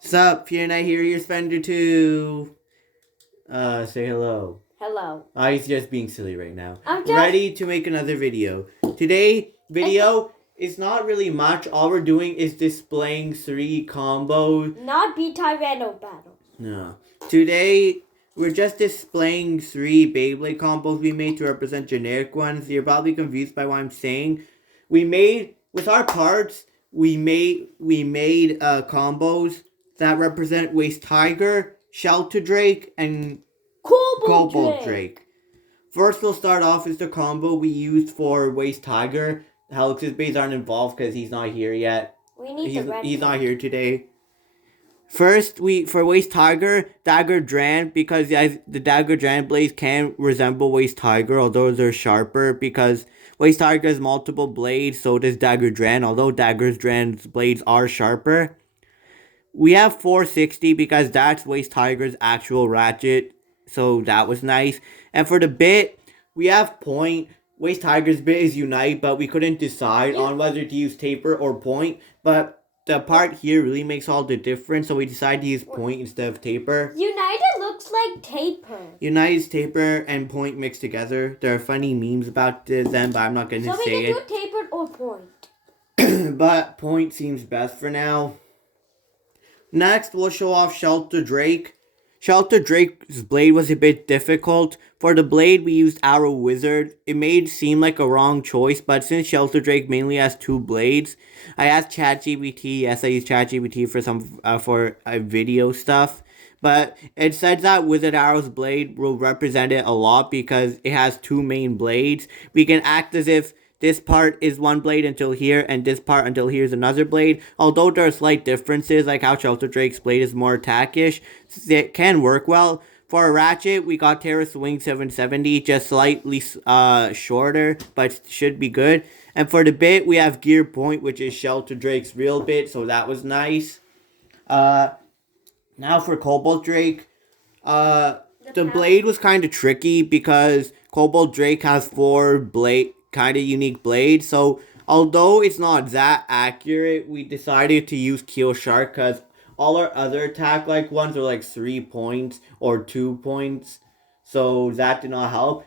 Sup, Fear Night here, your Spender 2. Say hello. Hello. He's just being silly right now. I'm just... Ready to make another video. Today, video is not really much. All we're doing is displaying 3 combos. Not B-Tyranno battle. No. Today, we're just displaying 3 Beyblade combos we made to represent generic ones. You're probably confused by what I'm saying. With our parts, we made combos that represent Weiss Tiger, Shelter Drake, and Cobalt Drake. First, we'll start off with the combo we used for Weiss Tiger. Helix's base aren't involved because he's not here yet. He's not here today. First, for Weiss Tiger, Dagger Dran, because the Dagger Dran blades can resemble Weiss Tiger, although they're sharper, because Weiss Tiger has multiple blades, so does Dagger Dran, although Dagger Dran's blades are sharper. We have 460 because that's Weiss Tiger's actual ratchet, so that was nice. And for the bit, we have point. Weiss Tiger's bit is Unite, but we couldn't decide on whether to use taper or point. But the part here really makes all the difference, so we decided to use point instead of taper. United looks like taper. United is taper and point mixed together. There are funny memes about them, but I'm not going to say it. So we can do tapered or point. But point seems best for now. Next, we'll show off Shelter Drake. Shelter Drake's blade was a bit difficult. For the blade, we used Arrow Wizard. It made seem like a wrong choice, but since Shelter Drake mainly has 2 blades, I asked ChatGPT. Yes, I used ChatGPT for video stuff. But it said that Wizard Arrow's blade will represent it a lot because it has 2 main blades. We can act as if this part is one blade until here, and this part until here is another blade. Although there are slight differences, like how Shelter Drake's blade is more attackish, it can work well. For a ratchet, we got Terra Swing 770, just slightly shorter, but should be good. And for the bit, we have Gear Point, which is Shelter Drake's real bit, so that was nice. Now for Cobalt Drake, the blade was kind of tricky because Cobalt Drake has 4 kind of unique blades, so although it's not that accurate, we decided to use Keel Shark because all our other attack like ones are like 3 points or 2 points, so that did not help.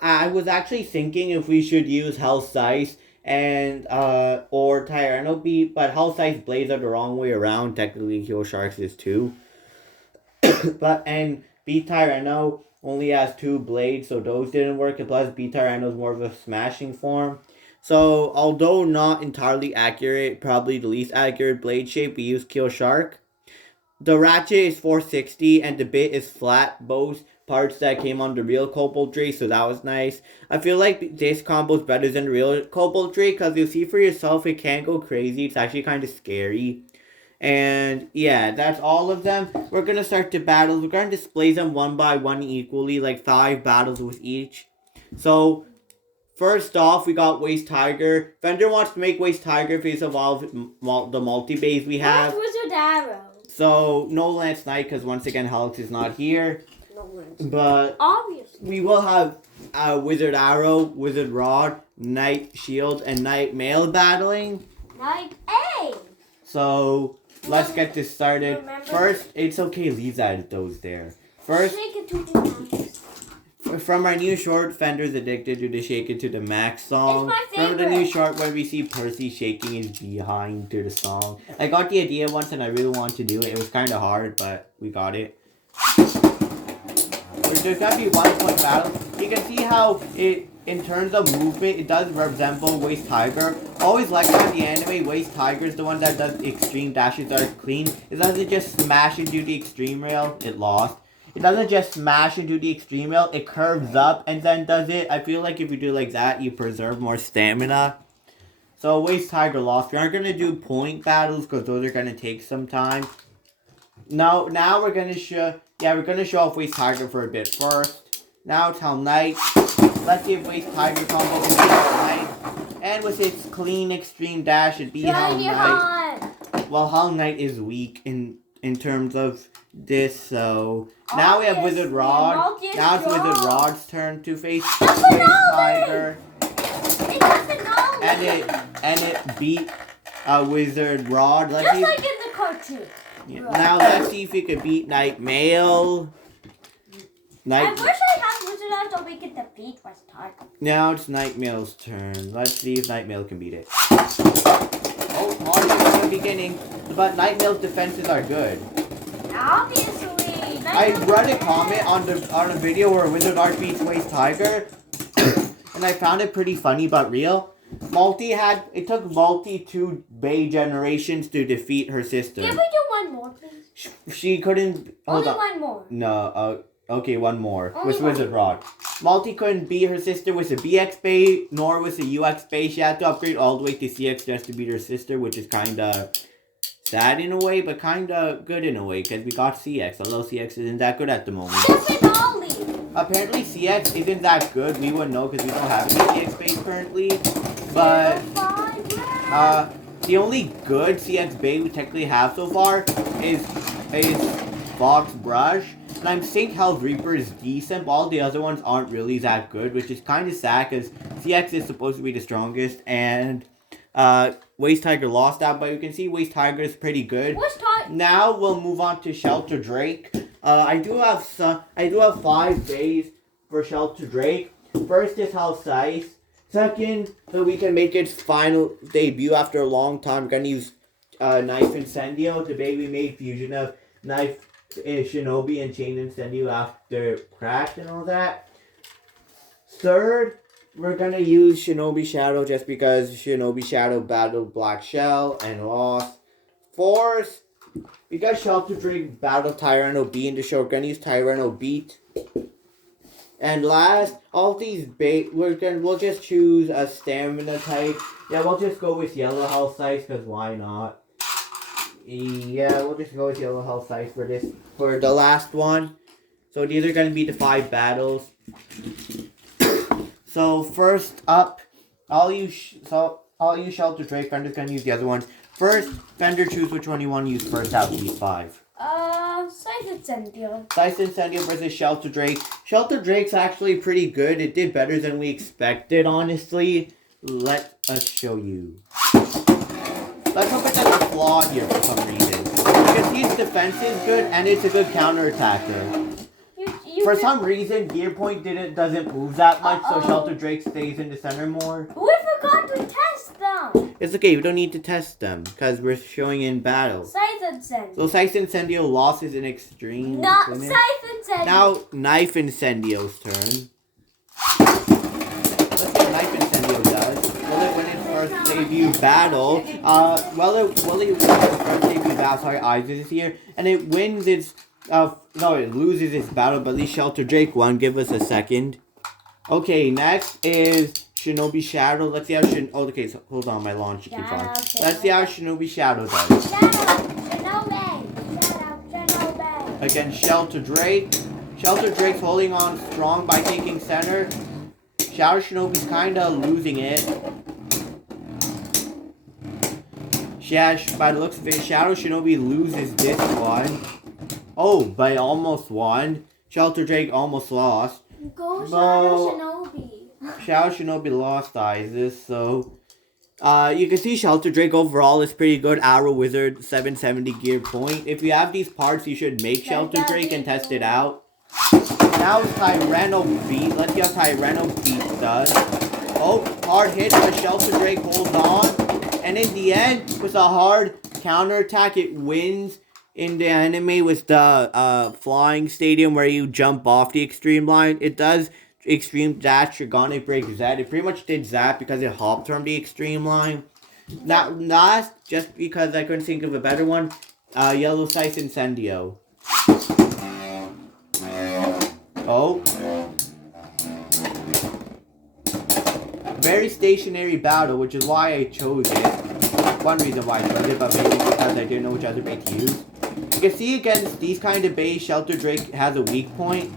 I was actually thinking if we should use Hell's Ice and or Tyranno Beat, but Hell's Ice blades are the wrong way around. Technically Keel Sharks is too. And Beat Tyranno only has 2 blades, so those didn't work. And plus, B-Tyranno is more of a smashing form. So, although not entirely accurate, probably the least accurate blade shape, we use Keel Shark. The ratchet is 460, and the bit is flat, both parts that came on the real Cobalt Drake, so that was nice. I feel like this combo is better than the real Cobalt Drake, because you'll see for yourself, it can go crazy. It's actually kind of scary. And yeah, that's all of them. We're going to start the battles. We're going to display them one by one equally, like 5 battles with each. So, first off, we got Weiss Tiger. Fender wants to make Weiss Tiger face of all the multi-base we have. Where's Wizard Arrow? So, no Lance Knight, because once again, Helix is not here. No Lance. But obviously, we will have Wizard Arrow, Wizard Rod, Knight Shield, and Knight Mail battling. Knight A! So, let's get this started. First, it's okay, leave those there. First, shake it to the max. From our new short, Fender's addicted to the Shake It to the Max song. It's my favorite. From the new short where we see Percy shaking his behind to the song. I got the idea once and I really wanted to do it. It was kind of hard, but we got it. There's gotta be 1 point battle. You can see how in terms of movement, it does resemble Weiss Tiger. Always like in the anime, Weiss Tiger is the one that does extreme dashes that are clean. It doesn't just smash into the extreme rail, it lost. It doesn't just smash into the extreme rail, it curves up and then does it. I feel like if you do it like that, you preserve more stamina. So Weiss Tiger lost. We aren't going to do point battles because those are going to take some time. Now we're going to show off Weiss Tiger for a bit first. Now tell Knight. Let's give Weiss Tiger combo to Knight. And with its clean extreme dash, it'd be Hell Knight. Well, Hell Knight is weak in terms of this, so now we have Wizard Rod. Now it's Wizard Rod's turn to face Weiss Tiger. And it beat Wizard Rod. Just like in the cartoon. too. Yeah. Now let's see if we can beat Night Mail. I wish I had Wizard Art so we could defeat West Tiger. Now it's Night Mail's turn. Let's see if Night Mail can beat it. Oh, hard from the beginning. But Night Mail's defenses are good. Obviously. I read a comment on a video where Wizard Art beats Weiss Tiger, and I found it pretty funny but real. It took Multi 2 Bay generations to defeat her sister. Can we do one more, please? She couldn't. Only one more. No. Okay, one more Only with one. Wizard Rod. Multi couldn't beat her sister with a BX Bay, nor with a UX Bay. She had to upgrade all the way to CX just to beat her sister, which is kinda sad in a way, but kinda good in a way, because we got CX, although CX isn't that good at the moment. Apparently CX isn't that good. We wouldn't know because we don't have any CX Bays currently. But the only good CX Bay we technically have so far is Fox Brush. And I'm saying Hell's Reaper is decent, but all the other ones aren't really that good, which is kind of sad because CX is supposed to be the strongest, and Weiss Tiger lost out, but you can see Weiss Tiger is pretty good. Now we'll move on to Shelter Drake. I do have 5 bays for Shelter Drake. First is House Ice. Second, so we can make its final debut after a long time, we're gonna use Knife Incendio. Today we made fusion of Knife Shinobi and Chain Incendio after crash and all that. Third, we're gonna use Shinobi Shadow just because Shinobi Shadow battled Black Shell and lost. Fourth, because Shelter Drake battled Tyranno B in the show, we're gonna use Tyranno Beat. And last, all these we'll just choose a stamina type. Yeah, we'll just go with Yellow Health Size because why not? Yeah, we'll just go with Yellow Health Size for the last one. So these are gonna be the 5 battles. So first up, I'll use Shelter Drake. I'm just gonna use the other ones. First, Fender, choose which one you want to use first out of these 5. Size Incendio. Size Incendio versus Shelter Drake. Shelter Drake's actually pretty good. It did better than we expected, honestly. Let us show you. Let's hope it doesn't flaw here for some reason. Because his defense is good and it's a good counterattacker. For some reason, Gear Point doesn't move that much, so Shelter Drake stays in the center more. We forgot to test them. It's okay, we don't need to test them, because we're showing in battle. Size Incendio. So Size Incendio losses in extreme. Not Size Incendio. Now, Knife Incendio's turn. Let's see what Knife Incendio does. Will it win its first debut battle? Will it win its first debut battle? Sorry, Izzis is here. And it wins its... no, it loses its battle, but at least Shelter Drake won. Give us a second. Okay, next is Shinobi Shadow. Let's see how okay, so hold on, my launch keeps on. Let's see how Shinobi Shadow does. Shinobi. Against Shelter Drake. Shelter Drake's holding on strong by taking center. Shadow Shinobi's kinda losing it. By the looks of it, Shadow Shinobi loses this one. Oh, but almost won. Shelter Drake almost lost. Go Shadow Shinobi. Shadow Shinobi lost Izzis, so... you can see Shelter Drake overall is pretty good. Arrow Wizard, 770 gear point. If you have these parts, you should make Shelter Drake and test it out. Now it's Tyranno Beat. Let's see how Tyranno Beat does. Oh, hard hit, but Shelter Drake holds on. And in the end, with a hard counterattack, it wins. In the anime with the flying stadium where you jump off the extreme line, it does extreme dash, Dragonic Break Z. It pretty much did that because it hopped from the extreme line. Now, last, just because I couldn't think of a better one, Yellow Size Incendio. Oh. Very stationary battle, which is why I chose it. One reason why I chose it, but maybe because I didn't know which other bait to use. You can see against these kind of bays, Shelter Drake has a weak point.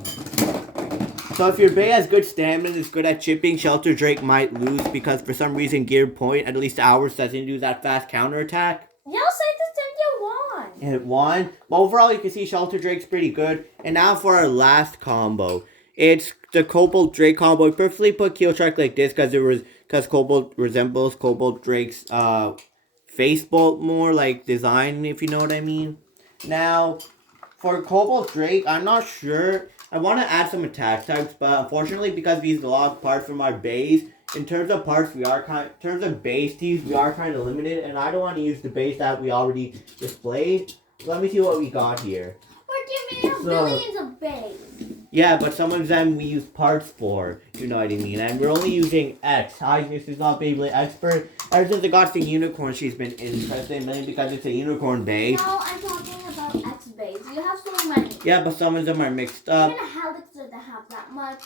So if your bay has good stamina and is good at chipping, Shelter Drake might lose because for some reason Gear Point, at least ours, doesn't do that fast counterattack. Yellow Size Incendio won. And it won. But overall, you can see Shelter Drake's pretty good. And now for our last combo. It's the Cobalt Drake combo. I perfectly put Keel Shark like this because Cobalt resembles Cobalt Drake's face bolt more, like design, if you know what I mean. Now, for Cobalt Drake, I'm not sure. I want to add some attack types, but unfortunately, because we used a lot of parts from our base, in terms of parts, in terms of base teams, we are kind of limited, and I don't want to use the base that we already displayed. Let me see what we got here. What do you mean we have billions of base? Yeah, but some of them we use parts for, you know what I mean? And we're only using X. Izzis is not Beyblade expert. Ever since I got the unicorn, she's been interested, mainly because it's a unicorn base. No, I'm talking about X base. You have so many. Yeah, but some of them are mixed up. Even Helix doesn't have that much.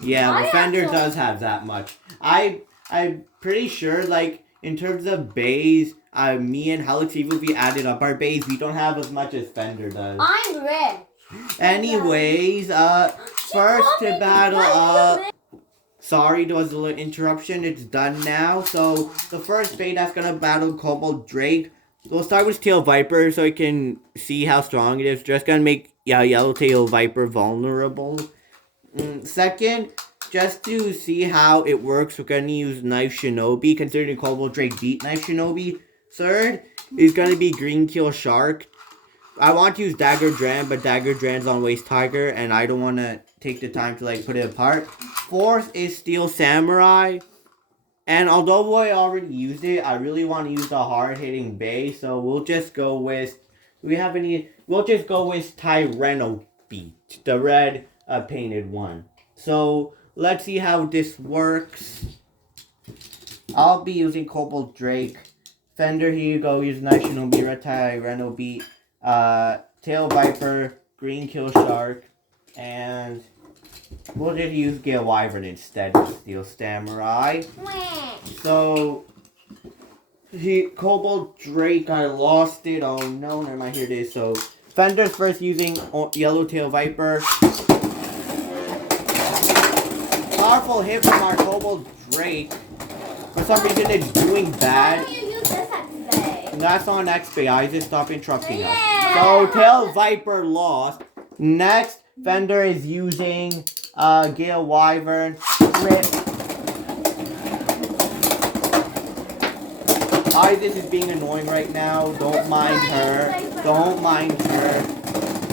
Yeah, the Fender does have that much. I'm pretty sure, like, in terms of bays, me and Helix, even if we added up our bays, we don't have as much as Fender does. I'm red. Anyways, first to battle, sorry, there was a little interruption. It's done now. So, the first bay that's gonna battle Cobalt Drake, we'll start with Tail Viper so you can see how strong it is. Just gonna make Yellowtail Viper vulnerable. Second, just to see how it works, we're gonna use Knife Shinobi, considering Cobalt Drake beat Knife Shinobi. Third is gonna be Green Keel Shark. I want to use Dagger Dran, but Dagger Dran's on Weiss Tiger, and I don't want to take the time to like put it apart. Fourth is Steel Samurai. And although I already used it, I really want to use the hard-hitting bay, so we'll just go with... We'll just go with Tyranno Beat, the red painted one. So, let's see how this works. I'll be using Cobalt Drake. Fender, here you go. Use Knife Shinobi, Red Tyranno Beat, Tail Viper, Green Keel Shark, and we'll just use Gale Wyvern instead of Steel Samurai. So, Cobalt Drake, I lost it. Oh no, never mind, here it is. So, Fender's first using Yellowtail Viper. Powerful hit from our Cobalt Drake. For some reason, it's doing bad. That's on X Bay. Izzis, stop interrupting us. So, Tail Viper lost. Next, Fender is using Gale Wyvern. Izzis is being annoying right now. Don't mind her. Don't mind her.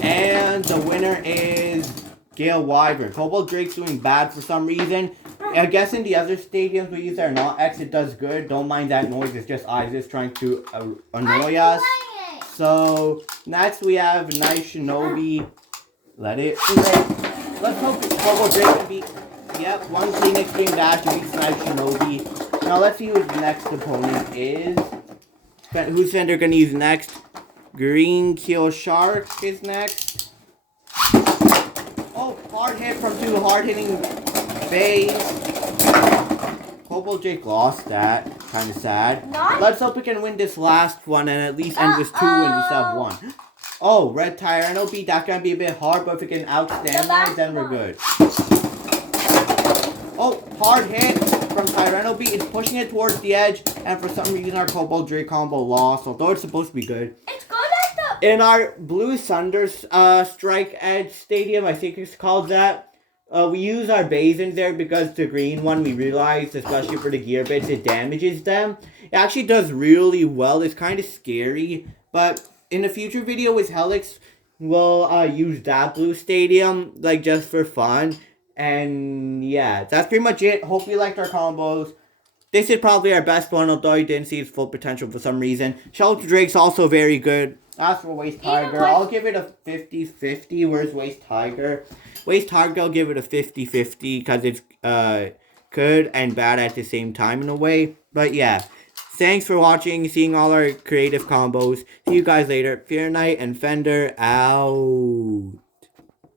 And the winner is Gale Wyvern. Cobalt Drake's doing bad for some reason. I guess in the other stadiums we use are not X, it does good. Don't mind that noise. It's just Izzis trying to annoy us. So, next we have Knife Shinobi. Let it rip. Let's hope Cobalt Drake can beat... Yep, one clean extreme dash to beat Knife Shinobi. Now let's see who the next opponent is. Who's Fender gonna use next? Green Keel Shark is next. Oh, hard hit from two hard-hitting bays. Cobalt Drake lost that. Kind of sad. Let's hope we can win this last one and at least end with 2 wins instead of 1. Oh, Red Tyranno Beat. That's going to be a bit hard, but if we can outstand that, then we're good. Oh, hard hit from Tyranno Beat. It's pushing it towards the edge, and for some reason our Cobalt Drake combo lost, although it's supposed to be good. It's good at the... In our Blue Thunder Strike Edge Stadium, I think it's called that, we use our bays in there because the green one, we realized, especially for the gear bits, it damages them. It actually does really well. It's kind of scary. But in a future video with Helix, we'll use that blue stadium, like, just for fun. And yeah, that's pretty much it. Hope you liked our combos. This is probably our best one, although I didn't see its full potential for some reason. Shelter Drake's also very good. As for Weiss Tiger, I'll give it a 50-50. Where's Weiss Tiger? Weiss Tiger, I'll give it a 50-50 because it's good and bad at the same time in a way. But yeah, thanks for watching, seeing all our creative combos. See you guys later. Fear Knight and Fender out.